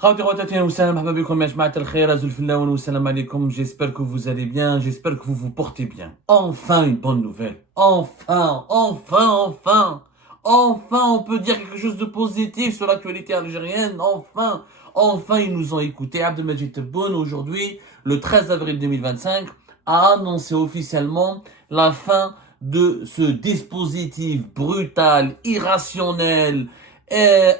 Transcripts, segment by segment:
J'espère que vous allez bien, j'espère que vous vous portez bien. Enfin une bonne nouvelle. Enfin, on peut dire quelque chose de positif sur l'actualité algérienne. Enfin, ils nous ont écoutés. Abdelmajid Tebboune, aujourd'hui, le 13 avril 2025, a annoncé officiellement la fin de ce dispositif brutal, irrationnel,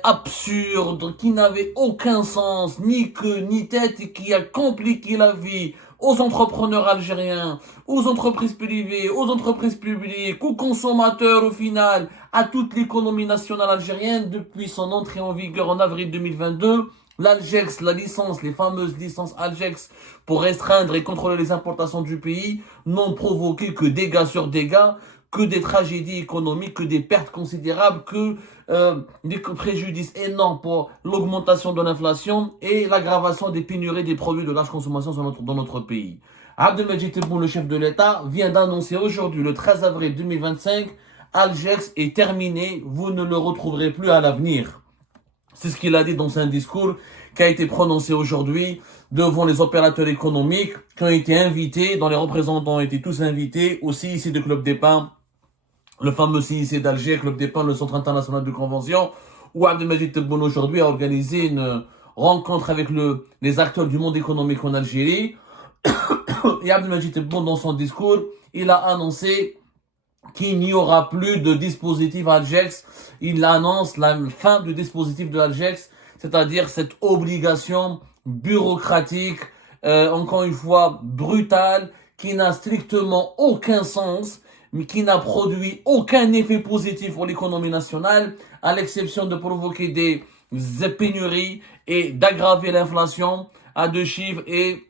absurde, qui n'avait aucun sens, ni queue, ni tête, et qui a compliqué la vie aux entrepreneurs algériens, aux entreprises privées, aux entreprises publiques, aux consommateurs au final, à toute l'économie nationale algérienne depuis son entrée en vigueur en avril 2022. L'Algex, la licence, les fameuses licences Algex pour restreindre et contrôler les importations du pays n'ont provoqué que dégâts sur dégâts, que des tragédies économiques, que des pertes considérables, que des préjudices énormes pour l'augmentation de l'inflation et l'aggravation des pénuries des produits de large consommation dans notre pays. Abdelmajid Tebboune, le chef de l'État, vient d'annoncer aujourd'hui, le 13 avril 2025, Algex est terminé, vous ne le retrouverez plus à l'avenir. C'est ce qu'il a dit dans un discours qui a été prononcé aujourd'hui devant les opérateurs économiques qui ont été invités, dont les représentants ont été tous invités, au CIC de Club des Pins, le fameux CIC d'Alger, Club des Pins, le Centre international de convention, où Abdelmajid Tebboune aujourd'hui a organisé une rencontre avec les acteurs du monde économique en Algérie. Et Abdelmajid Tebboune, dans son discours, il a annoncé qu'il n'y aura plus de dispositif Algex. Il annonce la fin du dispositif de Algex, c'est-à-dire cette obligation bureaucratique, encore une fois brutale, qui n'a strictement aucun sens, mais qui n'a produit aucun effet positif pour l'économie nationale, à l'exception de provoquer des pénuries et d'aggraver l'inflation à deux chiffres et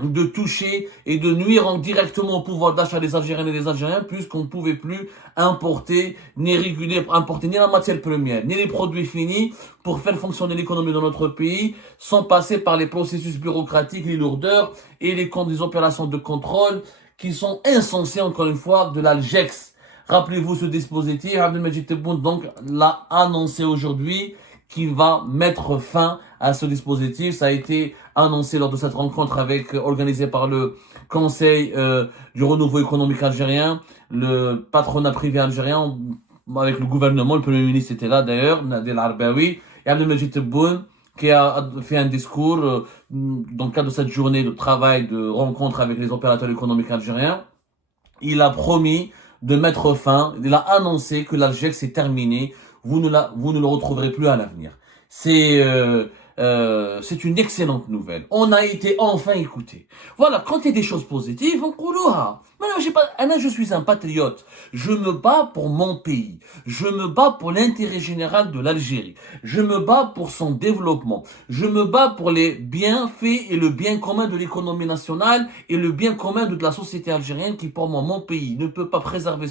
de toucher et de nuire directement au pouvoir d'achat des Algériennes et des Algériens, puisqu'on ne pouvait plus importer ni la matière première, ni les produits finis pour faire fonctionner l'économie de notre pays, sans passer par les processus bureaucratiques, les lourdeurs et des opérations de contrôle qui sont insensées, encore une fois, de l'Algex. Rappelez-vous ce dispositif, Abdelmajid Tebboune donc l'a annoncé aujourd'hui, qui va mettre fin à ce dispositif. Ça a été annoncé lors de cette rencontre organisée par le Conseil du renouveau économique algérien, le patronat privé algérien, avec le gouvernement, le Premier ministre était là d'ailleurs, Nadel Arbaoui, et Abdelmajid Tebboune, qui a fait un discours dans le cadre de cette journée de travail, de rencontre avec les opérateurs économiques algériens. Il a promis de mettre fin, il a annoncé que l'Algex est terminé, vous ne le retrouverez plus à l'avenir. C'est une excellente nouvelle. On a été enfin écoutés. Voilà, quand il y a des choses positives, on couloir. Maintenant, je suis un patriote. Je me bats pour mon pays. Je me bats pour l'intérêt général de l'Algérie. Je me bats pour son développement. Je me bats pour les bienfaits et le bien commun de l'économie nationale et le bien commun de la société algérienne qui, pour moi, mon pays, ne peut pas préserver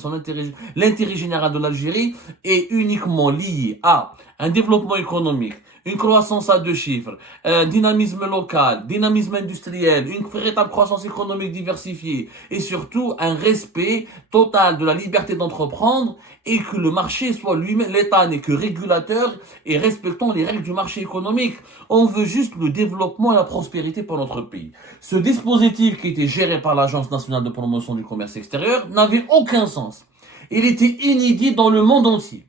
l'intérêt général de l'Algérie est uniquement lié à un développement économique, une croissance à deux chiffres, un dynamisme local, dynamisme industriel, une véritable croissance économique diversifiée et surtout un respect total de la liberté d'entreprendre et que le marché soit lui-même, l'État n'est que régulateur et respectons les règles du marché économique. On veut juste le développement et la prospérité pour notre pays. Ce dispositif qui était géré par l'Agence nationale de promotion du commerce extérieur n'avait aucun sens. Il était inédit dans le monde entier.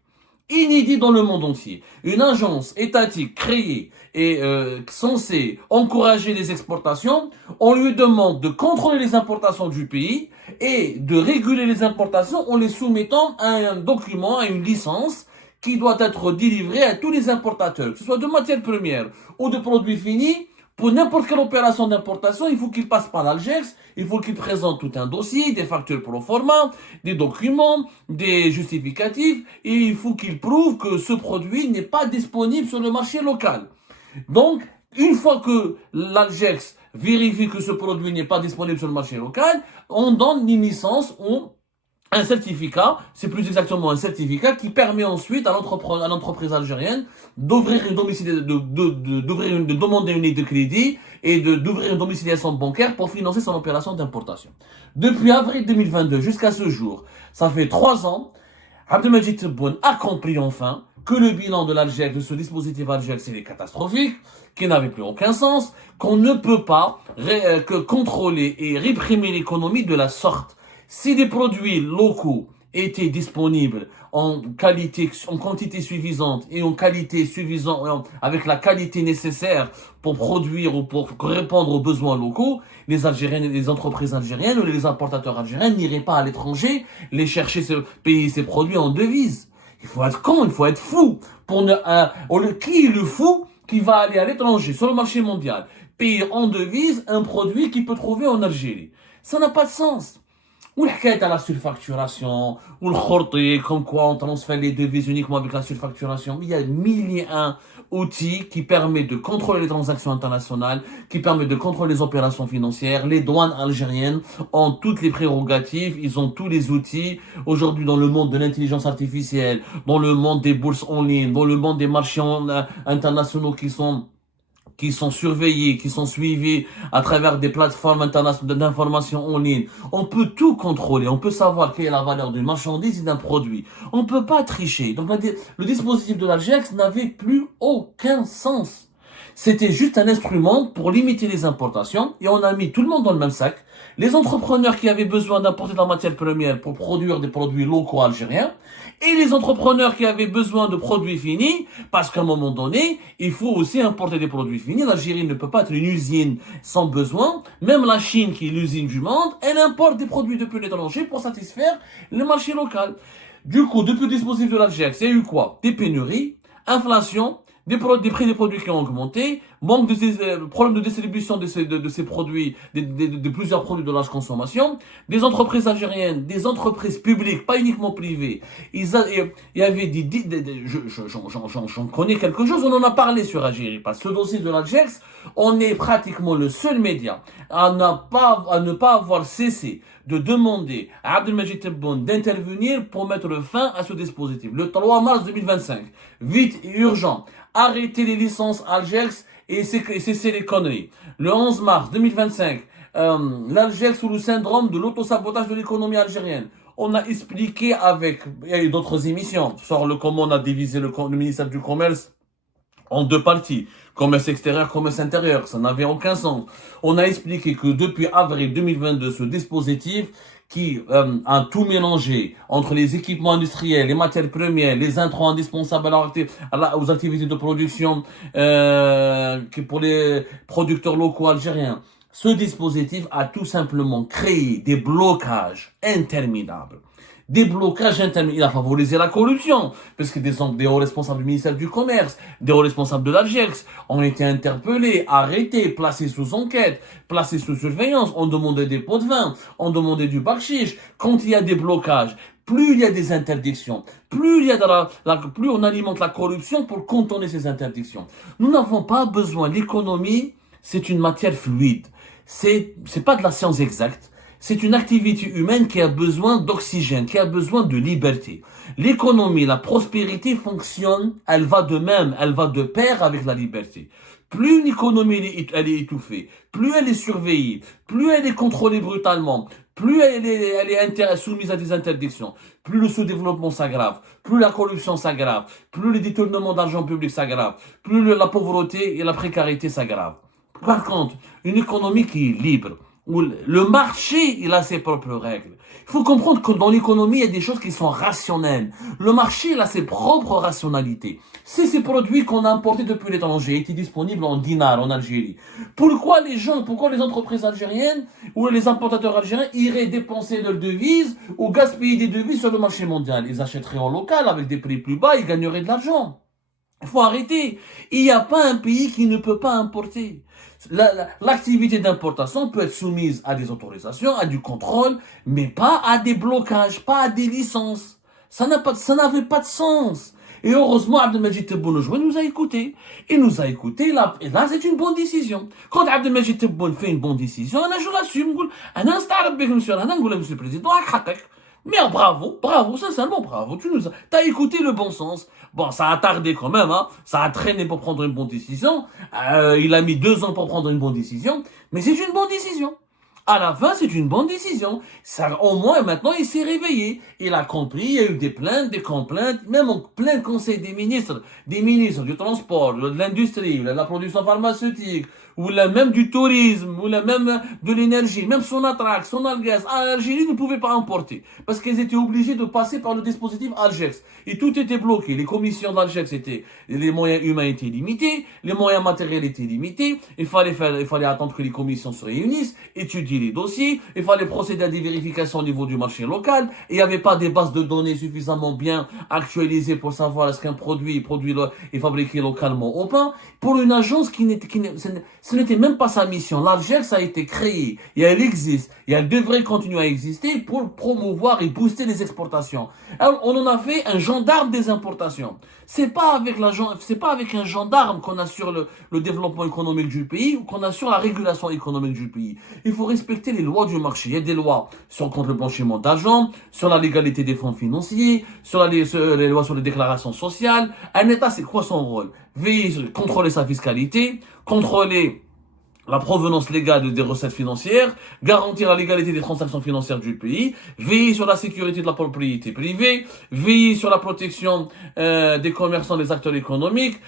Inédit dans le monde entier. Une agence étatique créée et censée encourager les exportations, on lui demande de contrôler les importations du pays et de réguler les importations en les soumettant à un document, à une licence qui doit être délivrée à tous les importateurs, que ce soit de matières premières ou de produits finis. Pour n'importe quelle opération d'importation, il faut qu'il passe par l'Algex, il faut qu'il présente tout un dossier, des factures pro forma, des documents, des justificatifs, et il faut qu'il prouve que ce produit n'est pas disponible sur le marché local. Donc, une fois que l'Algex vérifie que ce produit n'est pas disponible sur le marché local, on donne une licence ou un certificat, c'est plus exactement un certificat qui permet ensuite à l'entreprise algérienne d'ouvrir de demander une ligne de crédit et d'ouvrir une domiciliation bancaire pour financer son opération d'importation. Depuis avril 2022 jusqu'à ce jour, ça fait 3 ans, Abdelmajid Tebboune a compris enfin que le bilan de l'Algérie, de ce dispositif Algérie, c'est catastrophique, qui n'avait plus aucun sens, qu'on ne peut pas que contrôler et réprimer l'économie de la sorte. Si des produits locaux étaient disponibles en quantité suffisante et en qualité suffisante, avec la qualité nécessaire pour produire ou pour répondre aux besoins locaux, les Algériens, les entreprises algériennes ou les importateurs algériens n'iraient pas à l'étranger les chercher, payer ces produits en devises. Il faut être con, il faut être fou pour qui est le fou qui va aller à l'étranger sur le marché mondial payer en devises un produit qu'il peut trouver en Algérie. Ça n'a pas de sens. Ou le à la surfacturation, ou le khorti, comme quoi on transfère les devises uniquement avec la surfacturation. Il y a 1001 outils qui permettent de contrôler les transactions internationales, qui permettent de contrôler les opérations financières. Les douanes algériennes ont toutes les prérogatives, ils ont tous les outils. Aujourd'hui, dans le monde de l'intelligence artificielle, dans le monde des bourses en ligne, dans le monde des marchés internationaux qui sont surveillés, qui sont suivis à travers des plateformes internationales d'information en ligne. On peut tout contrôler, on peut savoir quelle est la valeur d'une marchandise et d'un produit. On ne peut pas tricher. Donc le dispositif de l'Algex n'avait plus aucun sens. C'était juste un instrument pour limiter les importations et on a mis tout le monde dans le même sac. Les entrepreneurs qui avaient besoin d'importer de la matière première pour produire des produits locaux algériens et les entrepreneurs qui avaient besoin de produits finis parce qu'à un moment donné, il faut aussi importer des produits finis. L'Algérie ne peut pas être une usine sans besoin. Même la Chine, qui est l'usine du monde, elle importe des produits depuis l'étranger pour satisfaire le marché local. Du coup, depuis le dispositif de l'Algérie, il y a eu quoi? Des pénuries, inflation, des prix des produits qui ont augmenté, manque de problème de distribution de ces produits, de plusieurs produits de large consommation, des entreprises algériennes, des entreprises publiques, pas uniquement privées. Il y avait j'en connais quelque chose, on en a parlé sur Algérie, parce que ce dossier de l'Algérie, on est pratiquement le seul média à ne pas avoir cessé de demander à Abdelmajid Tebboune d'intervenir pour mettre fin à ce dispositif. Le 3 mars 2025, vite et urgent, arrêtez les licences Algex et cessez les conneries. Le 11 mars 2025, l'Algex ou le syndrome de l'autosabotage de l'économie algérienne. On a expliqué il y a eu d'autres émissions, sur comment on a divisé le ministère du Commerce en deux parties. Commerce extérieur, commerce intérieur, ça n'avait aucun sens. On a expliqué que depuis avril 2022, ce dispositif qui a tout mélangé entre les équipements industriels, les matières premières, les intrants indispensables aux activités de production pour les producteurs locaux algériens. Ce dispositif a tout simplement créé des blocages interminables. Il a favorisé la corruption, parce que des hauts responsables du ministère du Commerce, des hauts responsables de l'Algex ont été interpellés, arrêtés, placés sous enquête, placés sous surveillance, on demandait des pots de vin, on demandait du bakshish. Quand il y a des blocages, plus il y a des interdictions, plus il y a plus on alimente la corruption pour contourner ces interdictions. Nous n'avons pas besoin, l'économie, c'est une matière fluide. C'est pas de la science exacte. C'est une activité humaine qui a besoin d'oxygène, qui a besoin de liberté. L'économie, la prospérité fonctionne, elle va de même, elle va de pair avec la liberté. Plus une économie elle est étouffée, plus elle est surveillée, plus elle est contrôlée brutalement, plus elle est soumise à des interdictions, plus le sous-développement s'aggrave, plus la corruption s'aggrave, plus les détournements d'argent public s'aggravent, plus la pauvreté et la précarité s'aggravent. Par contre, une économie qui est libre, où le marché, il a ses propres règles. Il faut comprendre que dans l'économie, il y a des choses qui sont rationnelles. Le marché, il a ses propres rationalités. C'est ces produits qu'on a importés depuis l'étranger, étaient disponibles en dinars en Algérie. Pourquoi les entreprises algériennes ou les importateurs algériens iraient dépenser leurs devises ou gaspiller des devises sur le marché mondial? Ils achèteraient en local avec des prix plus bas, ils gagneraient de l'argent. Il faut arrêter. Il n'y a pas un pays qui ne peut pas importer. L'activité d'importation peut être soumise à des autorisations, à du contrôle, mais pas à des blocages, pas à des licences. Ça n'avait pas de sens. Et heureusement, Abdelmajid Tebboune nous a écoutés. Il nous a écoutés, et là, c'est une bonne décision. Quand Abdelmajid Tebboune fait une bonne décision, je l'assume. Monsieur le Président, mais bravo, sincèrement bravo, t'as écouté le bon sens. Bon, ça a tardé quand même, hein. Ça a traîné pour prendre une bonne décision. Il a mis 2 ans pour prendre une bonne décision. Mais c'est une bonne décision. À la fin, c'est une bonne décision. Ça, au moins, maintenant, il s'est réveillé. Il a compris, il y a eu des plaintes, des complaintes, même au plein conseil des ministres du transport, de l'industrie, de la production pharmaceutique, ou là, même du tourisme, ou là, même de l'énergie, même Sonatrach, Sonalgaz, l'Algérie ne pouvait pas importer. Parce qu'ils étaient obligés de passer par le dispositif Algex. Et tout était bloqué. Les commissions d'Algex étaient, les moyens humains étaient limités, les moyens matériels étaient limités. Il fallait attendre que les commissions se réunissent, étudier les dossiers, il fallait procéder à des vérifications au niveau du marché local, et il n'y avait pas des bases de données suffisamment bien actualisées pour savoir est-ce qu'un produit est fabriqué localement ou pas. Pour une agence ce n'était même pas sa mission. L'Algex a été créée, et elle existe, et elle devrait continuer à exister pour promouvoir et booster les exportations. Alors, on en a fait un gendarme des importations. C'est pas avec un gendarme qu'on assure le développement économique du pays ou qu'on assure la régulation économique du pays. Il faut respecter les lois du marché. Il y a des lois contre le blanchiment d'argent, sur la légalité des fonds financiers, sur les lois sur les déclarations sociales. Un État, c'est quoi son rôle? Veiller, contrôler sa fiscalité, contrôler la provenance légale des recettes financières, garantir la légalité des transactions financières du pays, veiller sur la sécurité de la propriété privée, veiller sur la protection des commerçants, des acteurs économiques,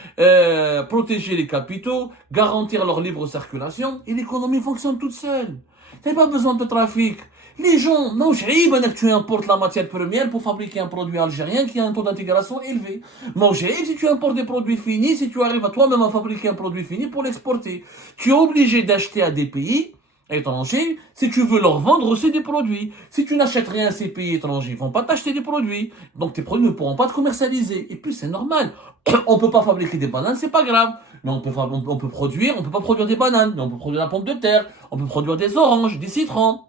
protéger les capitaux, garantir leur libre circulation, et l'économie fonctionne toute seule. T'as pas besoin de trafic. Les gens, non, tu importes la matière première pour fabriquer un produit algérien qui a un taux d'intégration élevé. Si tu importes des produits finis, si tu arrives à toi-même à fabriquer un produit fini pour l'exporter, tu es obligé d'acheter à des pays étrangers si tu veux leur vendre aussi des produits. Si tu n'achètes rien à ces pays étrangers, ils vont pas t'acheter des produits. Donc tes produits ne pourront pas te commercialiser. Et puis c'est normal. On peut pas fabriquer des bananes, c'est pas grave. Mais on peut pas produire des bananes, mais on peut produire la pomme de terre, on peut produire des oranges, des citrons.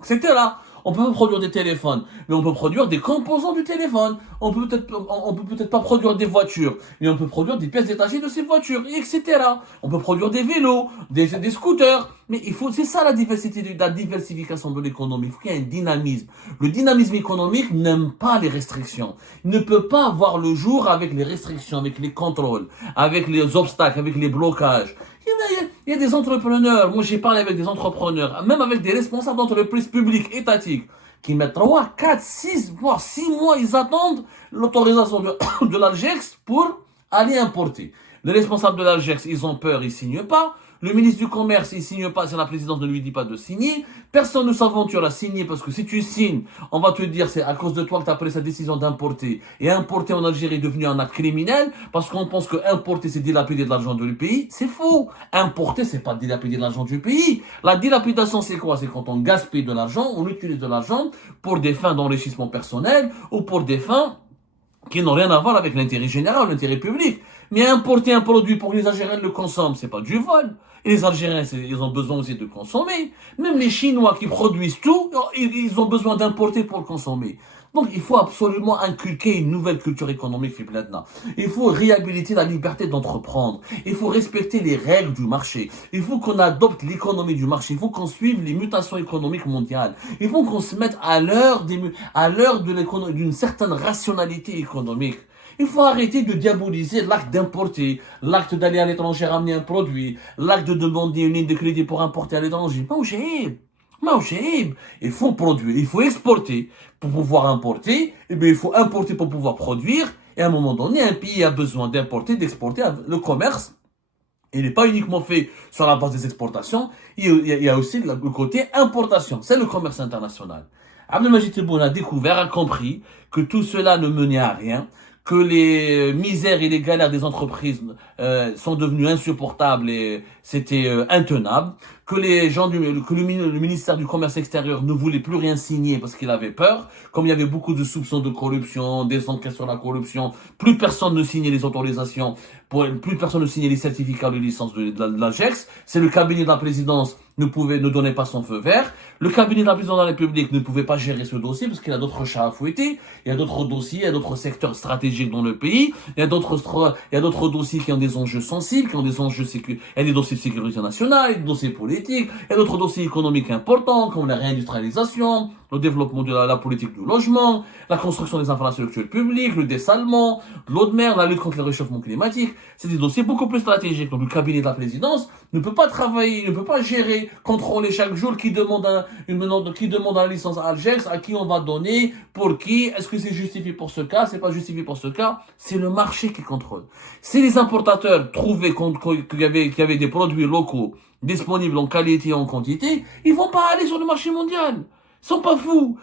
C'était là. On peut pas produire des téléphones, mais on peut produire des composants du téléphone. On peut peut-être pas produire des voitures, mais on peut produire des pièces détachées de ces voitures, etc. On peut produire des vélos, des scooters. Mais c'est ça la diversification de l'économie. Il faut qu'il y ait un dynamisme. Le dynamisme économique n'aime pas les restrictions. Il ne peut pas voir le jour avec les restrictions, avec les contrôles, avec les obstacles, avec les blocages. Il y a des entrepreneurs, moi j'ai parlé avec des entrepreneurs, même avec des responsables d'entreprises publiques, étatiques, qui mettent 3, 4, 6, voire 6 mois, ils attendent l'autorisation de l'Algex pour aller importer. Les responsables de l'Algex, ils ont peur, ils signent pas. Le ministre du Commerce, il signe pas si la présidence ne lui dit pas de signer. Personne ne s'aventure à signer parce que si tu signes, on va te dire c'est à cause de toi que tu as pris cette décision d'importer. Et importer en Algérie est devenu un acte criminel parce qu'on pense que importer c'est dilapider de l'argent du pays. C'est faux. Importer c'est pas dilapider de l'argent du pays. La dilapidation c'est quoi? C'est quand on gaspille de l'argent, on utilise de l'argent pour des fins d'enrichissement personnel ou pour des fins qui n'ont rien à voir avec l'intérêt général, l'intérêt public. Mais importer un produit pour que les Algériens le consomment, c'est pas du vol. Et les Algériens, ils ont besoin aussi de consommer. Même les Chinois qui produisent tout, ils ont besoin d'importer pour le consommer. Donc, il faut absolument inculquer une nouvelle culture économique, Fibladna. Il faut réhabiliter la liberté d'entreprendre. Il faut respecter les règles du marché. Il faut qu'on adopte l'économie du marché. Il faut qu'on suive les mutations économiques mondiales. Il faut qu'on se mette à l'heure d'une certaine rationalité économique. Il faut arrêter de diaboliser l'acte d'importer, l'acte d'aller à l'étranger ramener un produit, l'acte de demander une ligne de crédit pour importer à l'étranger. Il faut produire, il faut exporter pour pouvoir importer, et bien il faut importer pour pouvoir produire, et à un moment donné, un pays a besoin d'importer, d'exporter. Le commerce, il n'est pas uniquement fait sur la base des exportations, il y a aussi le côté importation, c'est le commerce international. Abdelmajid Tebboune a découvert, a compris que tout cela ne menait à rien, que les misères et les galères des entreprises sont devenues insupportables et c'était intenable, que le ministère du Commerce extérieur ne voulait plus rien signer parce qu'il avait peur, comme il y avait beaucoup de soupçons de corruption, des enquêtes sur la corruption, plus personne ne signait les autorisations, plus personne ne signait les certificats de licence de l'Algex, c'est le cabinet de la présidence ne donnait pas son feu vert, le cabinet de la présidence de la République ne pouvait pas gérer ce dossier parce qu'il y a d'autres chats à fouetter, il y a d'autres dossiers, il y a d'autres secteurs stratégiques dans le pays, il y a d'autres dossiers qui ont des enjeux sensibles, qui ont des enjeux il y a des dossiers de sécurité nationale, il y a des dossiers politiques, il y a d'autres dossiers économiques importants comme la réindustrialisation, le développement de la politique du logement, la construction des infrastructures publiques, le dessalement, de l'eau de mer, la lutte contre le réchauffement climatique. C'est des dossiers beaucoup plus stratégiques. Donc le cabinet de la présidence ne peut pas travailler, ne peut pas gérer, contrôler chaque jour qui demande la licence Algex, à qui on va donner, pour qui, est-ce que c'est justifié pour ce cas, c'est pas justifié pour ce cas. C'est le marché qui contrôle. Si les importateurs trouvaient qu'il y avait des produits locaux disponibles en qualité et en quantité, ils vont pas aller sur le marché mondial. Ils sont pas fous.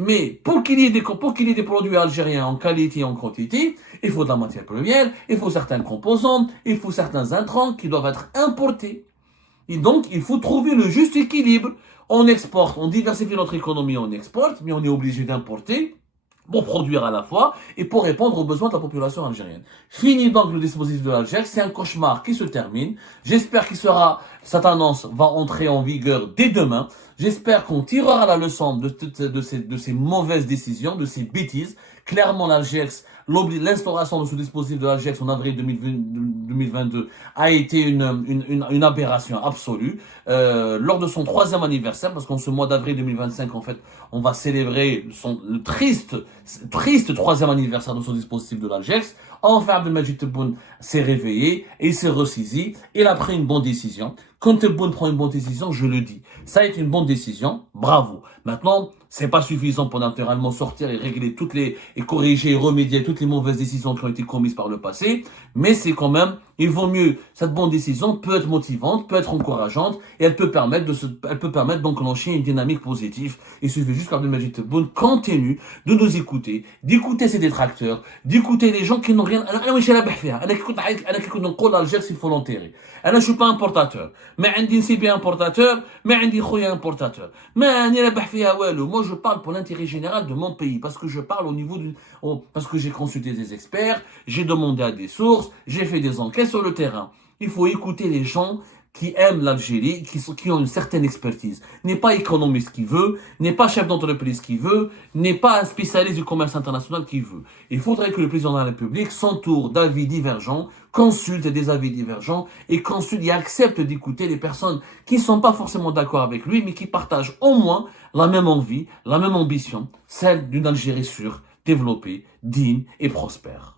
Mais pour qu'il y ait des produits algériens en qualité et en quantité, il faut de la matière première, il faut certains composants, il faut certains intrants qui doivent être importés. Et donc, il faut trouver le juste équilibre. On exporte, on diversifie notre économie, on exporte, mais on est obligé d'importer pour produire à la fois et pour répondre aux besoins de la population algérienne. Fini donc le dispositif de l'Algérie, c'est un cauchemar qui se termine. J'espère cette annonce va entrer en vigueur dès demain. J'espère qu'on tirera la leçon de ces mauvaises décisions, de ces bêtises. Clairement, l'instauration de ce dispositif de l'Algex en avril 2022 a été une aberration absolue. Lors de son 3e anniversaire, parce qu'en ce mois d'avril 2025, en fait, on va célébrer le triste 3e anniversaire de son dispositif de l'Algex. Enfin, Abdelmajid Tebboune s'est réveillé et il s'est ressaisi. Il a pris une bonne décision. Quand Tebboune prend une bonne décision, je le dis, ça a été une bonne décision, bravo. Maintenant, c'est pas suffisant pour naturellement sortir et régler et corriger et remédier toutes les mauvaises décisions qui ont été commises par le passé, mais c'est quand même, il vaut mieux, cette bonne décision peut être motivante, peut être encourageante, et elle peut permettre d'enclencher une dynamique positive. Il suffit juste qu'Abdelmajid Tebboune continue de nous écouter, d'écouter ses détracteurs, d'écouter les gens qui n'ont rien, il faut l'enterrer. Je suis pas importateur. Mais عندي نسيبي importateur, mais عندي خويا importateur. Mais أنا رابح فيها والو. Moi, je parle pour l'intérêt général de mon pays, parce que je parle parce que j'ai consulté des experts, j'ai demandé à des sources, j'ai fait des enquêtes sur le terrain. Il faut écouter les gens qui aiment l'Algérie, qui ont une certaine expertise. N'est pas économiste qui veut, n'est pas chef d'entreprise qui veut, n'est pas un spécialiste du commerce international qui veut. Il faudrait que le président de la République s'entoure d'avis divergents, consulte des avis divergents et accepte d'écouter les personnes qui ne sont pas forcément d'accord avec lui, mais qui partagent au moins la même envie, la même ambition, celle d'une Algérie sûre, développée, digne et prospère.